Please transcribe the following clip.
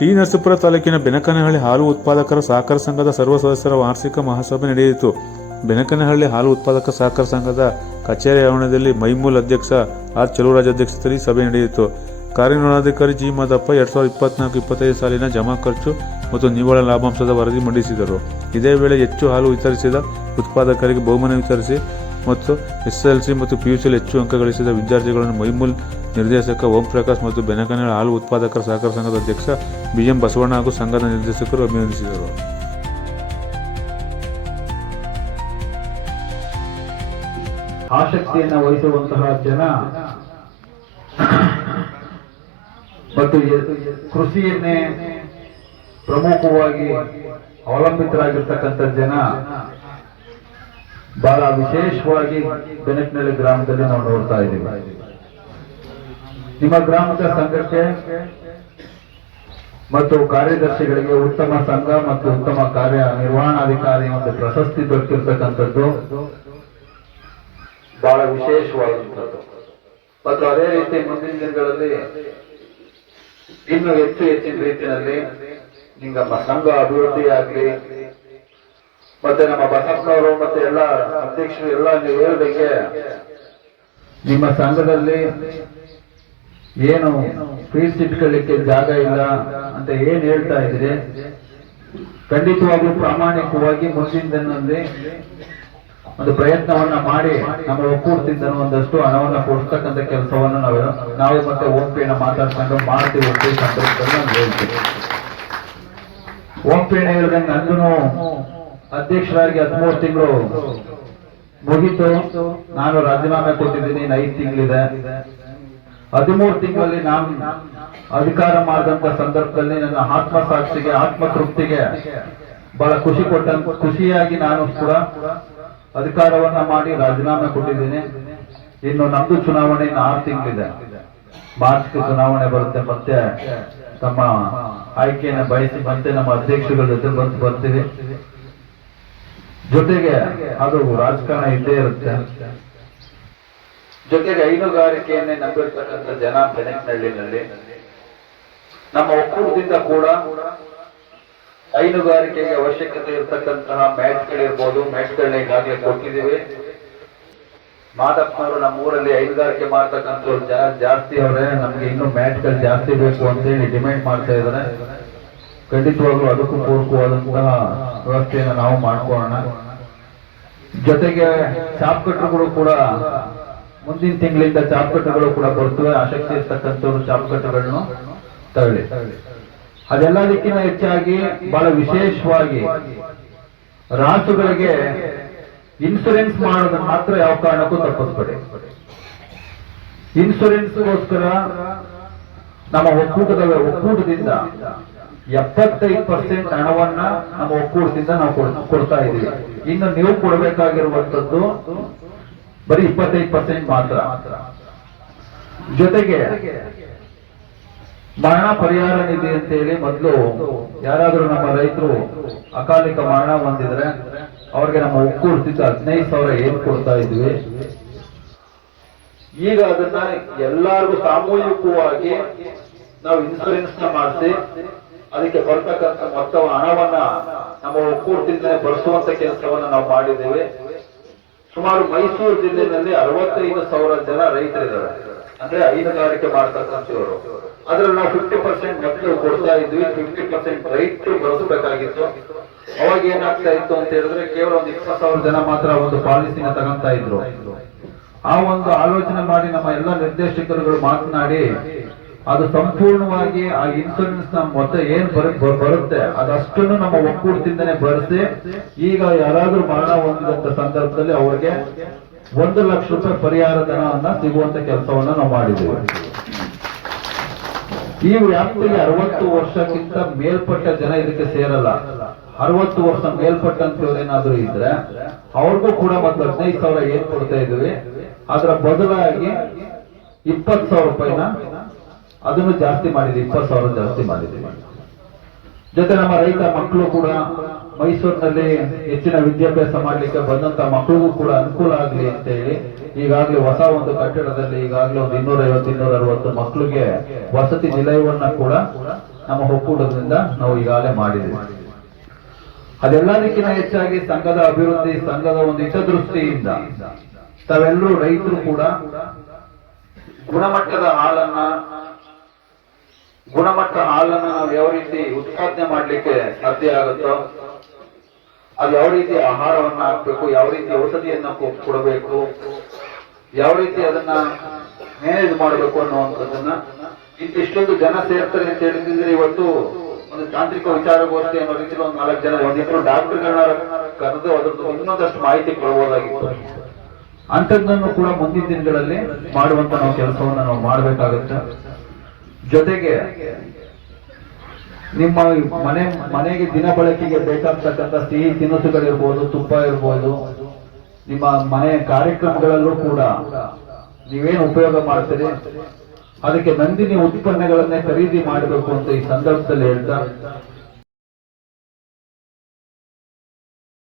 T Narasipura ತಾಲೂಕಿನ ಬೆನಕನಹಳ್ಳಿ ಹಾಲು ಉತ್ಪಾದಕರ ಸಹಕಾರ ಸಂಘದ ಸರ್ವ ಸದಸ್ಯರ ವಾರ್ಷಿಕ ಮಹಾಸಭೆ ನಡೆಯಿತು. ಬೆನಕನಹಳ್ಳಿ ಹಾಲು ಉತ್ಪಾದಕ ಸಹಕಾರ ಸಂಘದ ಕಚೇರಿ ಆವರಣದಲ್ಲಿ ಮೈಮೂಲ್ ಅಧ್ಯಕ್ಷ ಆರ್ ಚಲುವರಾಜ್ ಅಧ್ಯಕ್ಷತೆಯಲ್ಲಿ ಸಭೆ ನಡೆಯಿತು. ಕಾರ್ಯನಿರ್ವಹಣಾಧಿಕಾರಿ ಜಿ ಮಾದಪ್ಪ 2024-25 ಸಾಲಿನ ಜಮಾ ಖರ್ಚು ಮತ್ತು ನಿವ್ವಳ ಲಾಭಾಂಶದ ವರದಿ ಮಂಡಿಸಿದರು. ಇದೇ ವೇಳೆ ಹೆಚ್ಚು ಹಾಲು ವಿತರಿಸಿದ ಉತ್ಪಾದಕರಿಗೆ ಬಹುಮಾನ ವಿತರಿಸಿ ಮತ್ತು ಎಸ್ಎಸ್ಎಲ್ಸಿ ಮತ್ತು ಪಿಯುಸಿಯಲ್ಲಿ ಹೆಚ್ಚು ಅಂಕ ಗಳಿಸಿದ ವಿದ್ಯಾರ್ಥಿಗಳನ್ನು ಮೈಮೂಲ್ ನಿರ್ದೇಶಕ ಓಂ ಪ್ರಕಾಶ್ ಮತ್ತು ಬೆನಕನಹಳ್ಳಿ ಹಾಲು ಉತ್ಪಾದಕರ ಸಹಕಾರ ಸಂಘದ ಅಧ್ಯಕ್ಷ ಬಿಎಂ ಬಸವಣ್ಣ ಹಾಗೂ ಸಂಘದ ನಿರ್ದೇಶಕರು ಅಭಿನಂದಿಸಿದರು. ಆಸಕ್ತಿಯನ್ನು ವಹಿಸುವಂತಹ ಜನ ಮತ್ತು ಕೃಷಿಯನ್ನೇ ಪ್ರಮುಖವಾಗಿ ಅವಲಂಬಿತರಾಗಿರ್ತಕ್ಕಂಥ ಜನ ಬಹಳ ವಿಶೇಷವಾಗಿ ಬೆನಕನಹಳ್ಳಿ ಗ್ರಾಮದಲ್ಲಿ ನಾವು ನೋಡ್ತಾ ಇದ್ದೀವಿ. ನಿಮ್ಮ ಗ್ರಾಮದ ಸಂಘಕ್ಕೆ ಮತ್ತು ಕಾರ್ಯದರ್ಶಿಗಳಿಗೆ ಉತ್ತಮ ಸಂಘ ಮತ್ತು ಉತ್ತಮ ಕಾರ್ಯ ನಿರ್ವಹಣಾಧಿಕಾರಿ ಒಂದು ಪ್ರಶಸ್ತಿ ದೊರಕಿರ್ತಕ್ಕಂಥದ್ದು ಬಹಳ ವಿಶೇಷವಾದಂಥದ್ದು. ಮತ್ತು ಅದೇ ರೀತಿ ಮುಂದಿನ ದಿನಗಳಲ್ಲಿ ಇನ್ನು ಹೆಚ್ಚಿನ ರೀತಿಯಲ್ಲಿ ನಿಮ್ಮ ಸಂಘ ಅಭಿವೃದ್ಧಿ ಆಗಲಿ, ಮತ್ತೆ ನಮ್ಮ ಬಸಪ್ಪನವರು ಮತ್ತೆ ಎಲ್ಲ ಅಧ್ಯಕ್ಷರು ಎಲ್ಲ ನೀವು ಹೇಳಿದಂಗೆ ನಿಮ್ಮ ಸಂಘದಲ್ಲಿ ಏನು ಫೀಸ್ ಇಟ್ಕೊಳ್ಳಿಕ್ಕೆ ಜಾಗ ಇಲ್ಲ ಅಂತ ಏನ್ ಹೇಳ್ತಾ ಇದ್ರೆ, ಖಂಡಿತವಾಗ್ಲೂ ಪ್ರಾಮಾಣಿಕವಾಗಿ ಮುಂದಿನ ದಿನದಲ್ಲಿ ಒಂದು ಪ್ರಯತ್ನವನ್ನ ಮಾಡಿ ನಮ್ಮ ಒಕ್ಕೂಟದಿಂದ ಒಂದಷ್ಟು ಹಣವನ್ನ ಕೊಡ್ತಕ್ಕಂಥ ಕೆಲಸವನ್ನು ನಾವು ಮತ್ತೆ ಓಂಪಿನ ಮಾತಾಡ್ಕೊಂಡು ಮಾಡ್ತೀವಿ ಅಂತ ಈ ಸಂದರ್ಭದಲ್ಲಿ ನಾನು ಹೇಳ್ತೀನಿ. ಓಂಪಿನ ಹೇಳಿದಂಗೆ ನಂದು ಅಧ್ಯಕ್ಷರಾಗಿ 13 ತಿಂಗಳು ಮುಗಿತು. ನಾನು ರಾಜೀನಾಮೆ ಕೊಟ್ಟಿದ್ದೀನಿ, 5 ತಿಂಗಳಿದೆ. 13 ತಿಂಗಳಲ್ಲಿ ನಾನು ಅಧಿಕಾರ ಮಾಡಿದಂತ ಸಂದರ್ಭದಲ್ಲಿ ನನ್ನ ಆತ್ಮಸಾಕ್ಷಿಗೆ ಆತ್ಮತೃಪ್ತಿಗೆ ಬಹಳ ಖುಷಿಯಾಗಿ ನಾನು ಕೂಡ ಅಧಿಕಾರವನ್ನ ಮಾಡಿ ರಾಜೀನಾಮೆ ಕೊಟ್ಟಿದ್ದೀನಿ. ಇನ್ನು ನಮ್ದು ಚುನಾವಣೆ ಇನ್ನು 6 ತಿಂಗಳಿದೆ. ಮಾರ್ಚ್ಗೆ ಚುನಾವಣೆ ಬರುತ್ತೆ. ಮತ್ತೆ ತಮ್ಮ ಆಯ್ಕೆಯನ್ನು ಬಯಸಿ ಮತ್ತೆ ನಮ್ಮ ಅಧ್ಯಕ್ಷಗಳ ಜೊತೆ ಬರ್ತೀವಿ. ಜೊತೆಗೆ ಅದು ರಾಜಕಾರಣ ಇದ್ದೇ ಇರುತ್ತೆ. ಜೊತೆಗೆ ಹೈನುಗಾರಿಕೆಯನ್ನೇ ನಂಬಿರ್ತಕ್ಕಂಥ ಜನ ಬೆನಕನಹಳ್ಳಿನಲ್ಲಿ ನಮ್ಮ ಒಕ್ಕೂಟದಿಂದ ಕೂಡ ಹೈನುಗಾರಿಕೆಗೆ ಅವಶ್ಯಕತೆ ಇರತಕ್ಕಂತಹ ಮ್ಯಾಟ್ಗಳಿರ್ಬೋದು, ಮ್ಯಾಟ್ಗಳನ್ನ ಈಗಾಗಲೇ ಕೊಟ್ಟಿದ್ದೀವಿ. ಮಾದಪ್ಪನವರು ನಮ್ಮ ಊರಲ್ಲಿ ಹೈನುಗಾರಿಕೆ ಮಾಡ್ತಕ್ಕಂಥವ್ರು ಜಾಸ್ತಿ ಅವರೇ, ನಮ್ಗೆ ಇನ್ನೂ ಮ್ಯಾಟ್ಗಳು ಜಾಸ್ತಿ ಬೇಕು ಅಂತ ಹೇಳಿ ಡಿಮ್ಯಾಂಡ್ ಮಾಡ್ತಾ ಇದ್ದಾರೆ. ಖಂಡಿತವಾಗ್ಲೂ ಅದಕ್ಕೂ ಪೂರಕವಾದಂತಹ ವ್ಯವಸ್ಥೆಯನ್ನು ನಾವು ಮಾಡ್ಕೊಳ್ಳೋಣ. ಜೊತೆಗೆ ಚಾಪ್ಕಟ್ಟುಗಳು ಕೂಡ ಮುಂದಿನ ತಿಂಗಳಿಂದ ಚಾಪ್ಕಟ್ಟುಗಳು ಕೂಡ ಬರ್ತವೆ. ಆಸಕ್ತಿ ಇರ್ತಕ್ಕಂಥವ್ರು ಚಾಪ್ಕಟ್ಟುಗಳನ್ನು ತಗೊಳ್ಳಿ. ಅದೆಲ್ಲದಕ್ಕಿಂತ ಹೆಚ್ಚಾಗಿ ಬಹಳ ವಿಶೇಷವಾಗಿ ರಾಸುಗಳಿಗೆ ಇನ್ಸೂರೆನ್ಸ್ ಮಾಡೋದನ್ನ ಮಾತ್ರ ಯಾವ ಕಾರಣಕ್ಕೂ ತಪ್ಪಿಸ್ಬೇಡಿ. ಇನ್ಸೂರೆನ್ಸ್ಗೋಸ್ಕರ ನಮ್ಮ ಒಕ್ಕೂಟದಿಂದ 75% ಹಣವನ್ನ ನಮ್ಮ ಒಕ್ಕೂಟದಿಂದ ನಾವು ಕೊಡ್ತಾ ಇದ್ದೀವಿ. ಇನ್ನು ನೀವು ಕೊಡಬೇಕಾಗಿರುವಂತದ್ದು ಬರೀ 25% ಮಾತ್ರ. ಜೊತೆಗೆ ಮರಣ ಪರಿಹಾರ ನಿಧಿ ಅಂತ ಹೇಳಿ ಮೊದಲು ಯಾರಾದ್ರೂ ನಮ್ಮ ರೈತರು ಅಕಾಲಿಕ ಮರಣ ಹೊಂದಿದ್ರೆ ಅವ್ರಿಗೆ ನಮ್ಮ ಒಕ್ಕೂಟದಿಂದ 15,000 ಏನ್ ಕೊಡ್ತಾ ಇದ್ವಿ. ಈಗ ಅದನ್ನ ಎಲ್ಲರಿಗೂ ಸಾಮೂಹಿಕವಾಗಿ ನಾವು ಇನ್ಸೂರೆನ್ಸ್ ನ ಮಾಡಿಸಿ ಅದಕ್ಕೆ ಬರ್ತಕ್ಕಂಥ ಮೊತ್ತ ಹಣವನ್ನ ನಮ್ಮ ಒಕ್ಕೂಟದಿಂದ ಭರಿಸುವಂತ ಕೆಲಸವನ್ನ ನಾವು ಮಾಡಿದ್ದೇವೆ. ಸುಮಾರು ಮೈಸೂರು ಜಿಲ್ಲೆಯಲ್ಲಿ 65,000 ಜನ ರೈತರಿದ್ದಾರೆ, ಅಂದ್ರೆ ಹೈನುಗಾರಿಕೆ ಮಾಡ್ತಕ್ಕಂಥವ್ರು. ಅದ್ರಲ್ಲಿ ನಾವು 50% ಮೊದಲು ಕೊಡ್ತಾ ಇದ್ವಿ, 50% ರೈತರು ಬಳಸಬೇಕಾಗಿತ್ತು. ಅವಾಗ ಏನಾಗ್ತಾ ಇತ್ತು ಅಂತ ಹೇಳಿದ್ರೆ ಕೇವಲ ಒಂದು 20,000 ಜನ ಮಾತ್ರ ಒಂದು ಪಾಲಿಸಿನ ತಗೊಂತಾ ಇದ್ರು. ಆ ಒಂದು ಆಲೋಚನೆ ಮಾಡಿ ನಮ್ಮ ಎಲ್ಲ ನಿರ್ದೇಶಕರುಗಳು ಮಾತನಾಡಿ ಅದು ಸಂಪೂರ್ಣವಾಗಿ ಆ ಇನ್ಸೂರೆನ್ಸ್ ನ ಮೊತ್ತ ಏನ್ ಬರುತ್ತೆ ಅದಷ್ಟನ್ನು ನಮ್ಮ ಒಕ್ಕೂಟದಿಂದನೇ ಭರಿಸಿ ಈಗ ಯಾರಾದ್ರೂ ಮರಣ ಹೊಂದಿದಂತ ಸಂದರ್ಭದಲ್ಲಿ ಅವರಿಗೆ 1 ಲಕ್ಷ ರೂಪಾಯಿ ಪರಿಹಾರ ಧನವನ್ನ ಸಿಗುವಂತ ಕೆಲಸವನ್ನ ನಾವು ಮಾಡಿದ್ದೇವೆ. ಈ ವ್ಯಾಪ್ತಿಗೆ 60 ವರ್ಷಕ್ಕಿಂತ ಮೇಲ್ಪಟ್ಟ ಜನ ಇದಕ್ಕೆ ಸೇರಲ್ಲ. 60 ವರ್ಷ ಮೇಲ್ಪಟ್ಟಂತವ್ರು ಏನಾದ್ರು ಇದ್ರೆ ಅವ್ರಿಗೂ ಕೂಡ ಮತ್ತೆ 15,000 ಏನ್ ಕೊಡ್ತಾ ಇದ್ವಿ, ಅದರ ಬದಲಾಗಿ 20,000 ರೂಪಾಯಿನ ಅದನ್ನು ಜಾಸ್ತಿ ಮಾಡಿದ್ವಿ, 20,000 ಜಾಸ್ತಿ ಮಾಡಿದ್ವಿ. ಜೊತೆ ನಮ್ಮ ರೈತ ಮಕ್ಕಳು ಕೂಡ ಮೈಸೂರಿನಲ್ಲಿ ಹೆಚ್ಚಿನ ವಿದ್ಯಾಭ್ಯಾಸ ಮಾಡ್ಲಿಕ್ಕೆ ಬಂದಂತ ಮಕ್ಕಳಿಗೂ ಕೂಡ ಅನುಕೂಲ ಆಗಲಿ ಅಂತ ಹೇಳಿ ಈಗಾಗಲೇ ಹೊಸ ಒಂದು ಕಟ್ಟಡದಲ್ಲಿ ಈಗಾಗಲೇ ಒಂದು 250-260 ಮಕ್ಕಳಿಗೆ ವಸತಿ ನಿಲಯವನ್ನ ಕೂಡ ನಮ್ಮ ಒಕ್ಕೂಟದಿಂದ ನಾವು ಈಗಾಗಲೇ ಮಾಡಿದ್ದೀವಿ. ಅದೆಲ್ಲದಕ್ಕಿಂತ ಹೆಚ್ಚಾಗಿ ಸಂಘದ ಅಭಿವೃದ್ಧಿ, ಸಂಘದ ಒಂದು ಹಿತದೃಷ್ಟಿಯಿಂದ ತಾವೆಲ್ಲರೂ ರೈತರು ಕೂಡ ಗುಣಮಟ್ಟದ ಹಾಲನ್ನ ನಾವು ಯಾವ ರೀತಿ ಉತ್ಪಾದನೆ ಮಾಡ್ಲಿಕ್ಕೆ ಸಾಧ್ಯ ಆಗುತ್ತೋ, ಅದು ಯಾವ ರೀತಿ ಆಹಾರವನ್ನ ಹಾಕ್ಬೇಕು, ಯಾವ ರೀತಿ ಔಷಧಿಯನ್ನ ಕೊಡಬೇಕು, ಯಾವ ರೀತಿ ಅದನ್ನ ಮ್ಯಾನೇಜ್ ಮಾಡಬೇಕು ಅನ್ನುವಂಥದ್ದನ್ನ ಇಂತಿಷ್ಟೊಂದು ಜನ ಸೇರ್ತಾರೆ ಅಂತ ಹೇಳಿದ್ರೆ ಇವತ್ತು ಒಂದು ತಾಂತ್ರಿಕ ವಿಚಾರಗೋಷ್ಠಿ ಅನ್ನೋ ರೀತಿಯಲ್ಲಿ ಒಂದು 4 ಜನ ಒಂದಿಬ್ಬರು ಡಾಕ್ಟರ್ಗಳನ್ನ ಕರೆದು ಅದ್ರದ್ದು ಇನ್ನೊಂದಷ್ಟು ಮಾಹಿತಿ ಕೊಡಬಹುದಾಗಿತ್ತು. ಅಂಥದ್ದನ್ನು ಕೂಡ ಮುಂದಿನ ದಿನಗಳಲ್ಲಿ ಮಾಡುವಂತ ನಾವು ಕೆಲಸವನ್ನ ನಾವು ಮಾಡಬೇಕಾಗುತ್ತೆ. ಜೊತೆಗೆ ನಿಮ್ಮ ಮನೆಗೆ ದಿನ ಬಳಕೆಗೆ ಬೇಕಾಗ್ತಕ್ಕಂಥ ಸಿಹಿ ತಿನಿಸುಗಳಿರ್ಬೋದು, ತುಪ್ಪ ಇರ್ಬೋದು, ನಿಮ್ಮ ಮನೆಯ ಕಾರ್ಯಕ್ರಮಗಳಲ್ಲೂ ಕೂಡ ನೀವೇನು ಉಪಯೋಗ ಮಾಡ್ತೀರಿ ಅದಕ್ಕೆ ನಂದಿನಿ ಉತ್ಪನ್ನಗಳನ್ನೇ ಖರೀದಿ ಮಾಡಬೇಕು ಅಂತ ಈ ಸಂದರ್ಭದಲ್ಲಿ ಹೇಳ್ತಾ